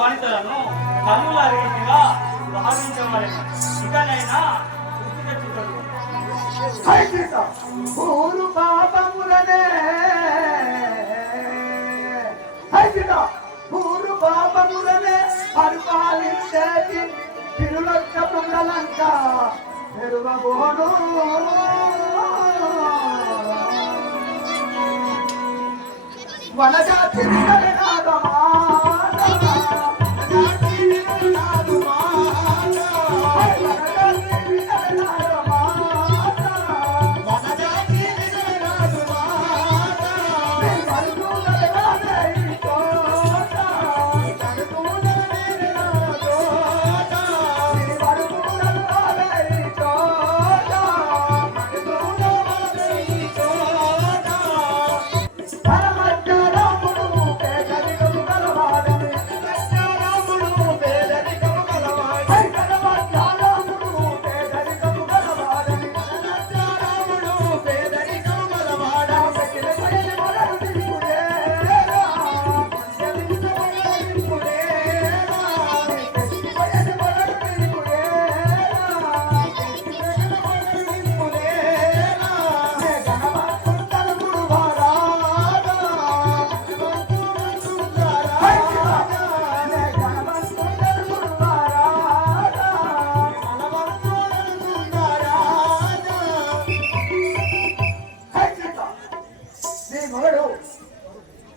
వనితలను కన్నుల రీతిగా భావించవలెను. ఇకనైనా వృత్తి తెచ్చుటకు ఊరు పాపములనే ఊరు పాపములనే పరిపాలించేది తిరులొక్క పుల్లలంక తెరువబోను వనజాతి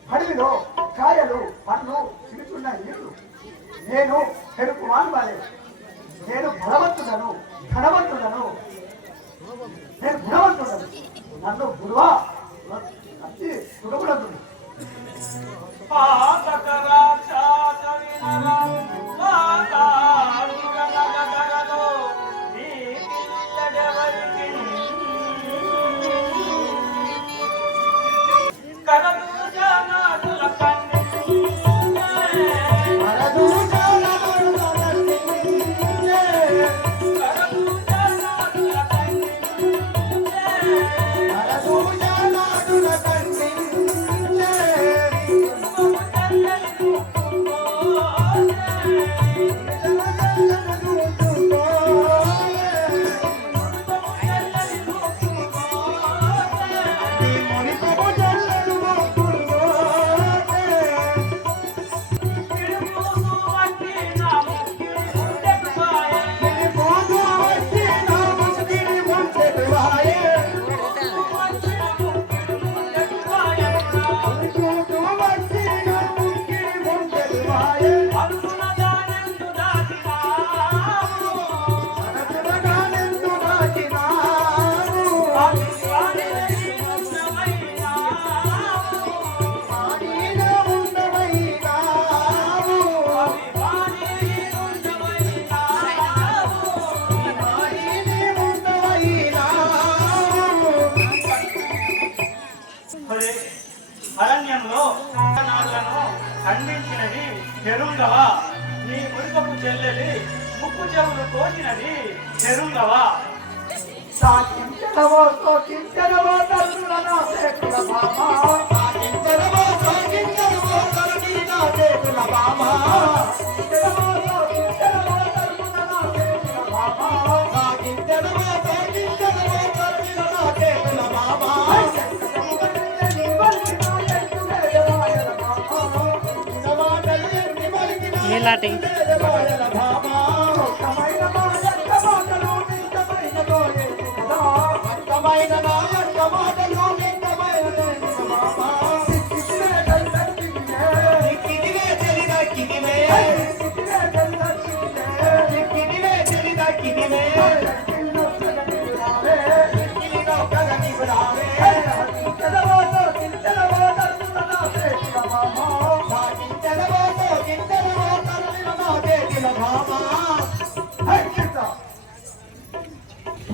అడవిలో కాయలు పన్ను చిరుచున్న నీళ్లు నేను చెరుకు మానవాలే నేను గుణవంతుడను ధనవంతుడను నేను గుణవంతుడను నన్ను గురువా అతి గుణగుణదు అరణ్యంలో ఖండించినది ఎరుంగవా నీ మురికపు చెల్లెలి ముక్కు చెవులు కోసినది ఎరుంగవా సాకించడవో సోకించడవో తల్లులనా సేకుల బామా సాకించడవో సోకించడవో తల్లులనా సేకుల బామా సాకించడవో సోకించడవో తల్లులనా సేకుల బామా సాకించడవో సోకించడవో తల్లులనా సేకుల బామా నీలాటి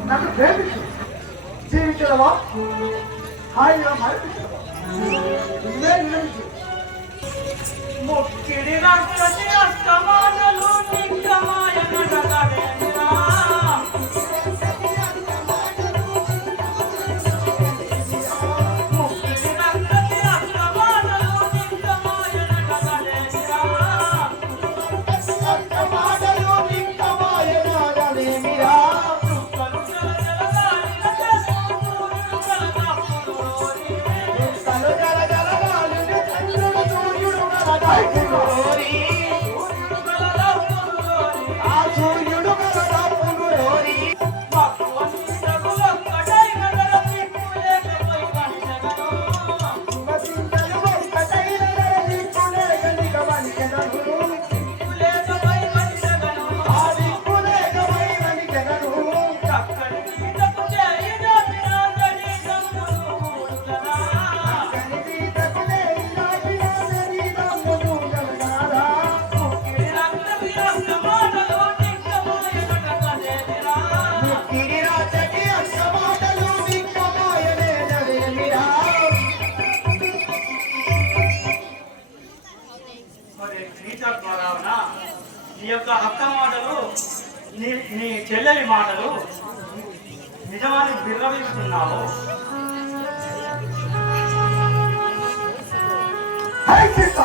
నన్ను ప్రేమించు జీవించడవా హాయిగా మరిపించడవా ఇవే నిర్ణయించు మొక్కిడి రక్తటి అస్తమానలు నిక్కమాయనడగవేమిరా మొక్కిడి రక్తటి అస్తమానలు నిక్కమాయనడగవేమిరా గలదా పునురోరి సూర్యుడు గలదా పునులోని ఆ సూర్యుడు గలదా పునురోరి మక్కువ నీడగులొక్కటైన గల దిక్కులేకపోయి వంచగను. సింగలు ఒక్కటైన దిక్కులే గలిగ వంచెదను దిక్కులేకపోయి వంచగను. ఆ దిక్కులేకపై వణికెదను చక్కని గీతకు చేయి జాపినాదని గమ్మును కూడుగనా. కనిపీతకులే ఇలాగినాదని దమ్మును గలగారా ముక్కిడి రంగమి రంగ మాటలు నిక్కమోయనట కదేమిరా. ముక్కిడి రాజకి అష్టమాటలు దిక్కమాయనే నవేమిరా మరి నీచత్వరావున నీ యొక్క అక్క మాటలు నీ చెల్లెలి మాటలు నిజమని బిర్రవీస్తున్నావు. హై సీత